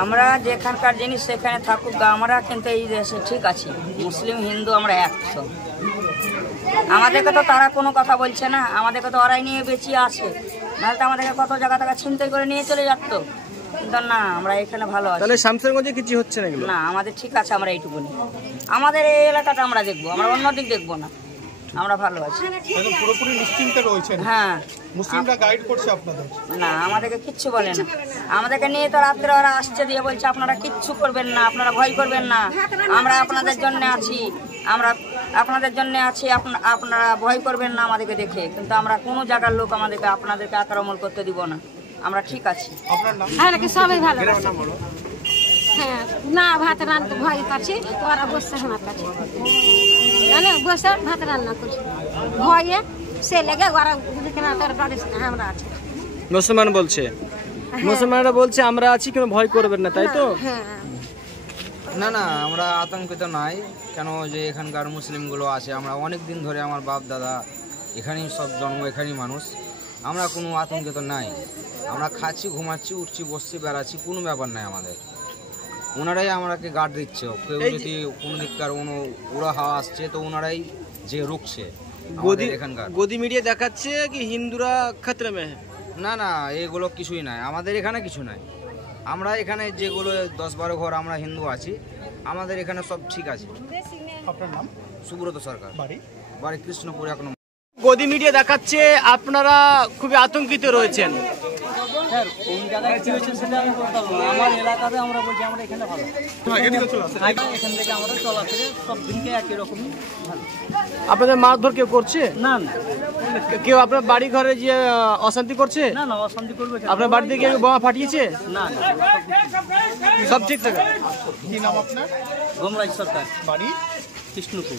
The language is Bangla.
আমরা যেখানকার জিনিস সেখানে থাকুক, আমরা কিন্তু এই দেশে ঠিক আছি। মুসলিম হিন্দু আমরা একশো। আমাদেরকে তো তারা কোনো কথা বলছে না, আমাদেরকে তো ওরাই নিয়ে বেঁচিয়ে আছে। নাহলে তো আমাদেরকে কত জায়গা থেকে ছিনতাই করে নিয়ে চলে যাচ্তো। কিন্তু না, আমরা এখানে ভালো আছি। তাহলে শামসেরগঞ্জে কিছু হচ্ছে না? না, আমাদের ঠিক আছে, আমরা এইটুকুনি। আমাদের এই এলাকাটা আমরা দেখবো, আমরা অন্য দিক দেখবো না, আমরা ভালো আছি। পুরোপুরি নিশ্চিন্তে রয়েছেন? হ্যাঁ। মুসলিমরা গাইড করছে আপনাদের? না, আমাদেরকে কিচ্ছু বলে না। আমাদেরকে নিয়ে তো রাত্রে ওরা আসছে দিয়ে বলছে আপনারা কিচ্ছু করবেন না, আপনারা ভয় করবেন না, আমরা আপনাদের জন্য আছি, আমরা আপনাদের জন্য আছি, আপনারা ভয় করবেন না আমাদেরকে দেখে। কিন্তু আমরা কোনো জায়গার লোক আপনাদেরকে আক্রমণ করতে দিব না, আমরা ঠিক আছি। আপনার নাম? সবাই ভালো। হ্যাঁ, না ভাত রান্না ভয় করছি, ওরা বসে আমার কাছে জানে, বসে ভাত রান্না করছি ভয়ে, সে লেগে ওরা তোর বাড়ি আমরা আছি। মুসলমান বলছে, মুসলমানরা বলছে আমরা আছি, কেন ভয় করবেন না, তাই তো? হ্যাঁ। না না, আমরা আতঙ্কিত নাই। কেন যে এখানকার মুসলিমগুলো আছে, আমরা অনেক দিন ধরে, আমার বাপ দাদা এখানেই সব জন্ম, এখানেই মানুষ, আমরা কোনো আতঙ্কিত নাই। আমরা খাচ্ছি, ঘুমাচ্ছি, উঠছি, বসছি, বেড়াচ্ছি, কোনো ব্যাপার নাই আমাদের। ওনারাই আমাকে গার্ড দিচ্ছে। কেউ যদি কোনো দিককার উড়া হাওয়া আসছে তো ওনারাই যে রুখছে এখানকার। গদি মিডিয়া দেখাচ্ছে কি হিন্দুরা খতরে মে? না না, এগুলো কিছুই নাই, আমাদের এখানে কিছু নাই। আমরা এখানে যেগুলো 10-12 ঘর আমরা হিন্দু আছি, আমাদের এখানে সব ঠিক আছে। আপনার নাম? সুব্রত সরকার, বাড়ি কৃষ্ণপুর 1 নম্বর। গদি মিডিয়া দেখাচ্ছে আপনারা খুবই আতঙ্কিত রয়েছেন। স্যার, কোন জায়গায় কি হয়েছে সেটা আমি বলতে পারবো না। আমার এলাকাতে আমরা বলছি আমরা এখানে ভালো। এখান থেকে আমরা চলাফেরে সব দিনকে একই রকমই ভালো। আপনাদের মারধর কেউ করছে? না না, কেউ আপনার বাড়ি ঘরে যে অশান্তি করছে? না না, অশান্তি করবে কেন? আপনার বাড়িতে কেউ বোমা ফাটিয়েছে? না না, সব ঠিকঠাক। কি নাম আপনার? গোমরাজ সরকার, বাড়ি কৃষ্ণপুর।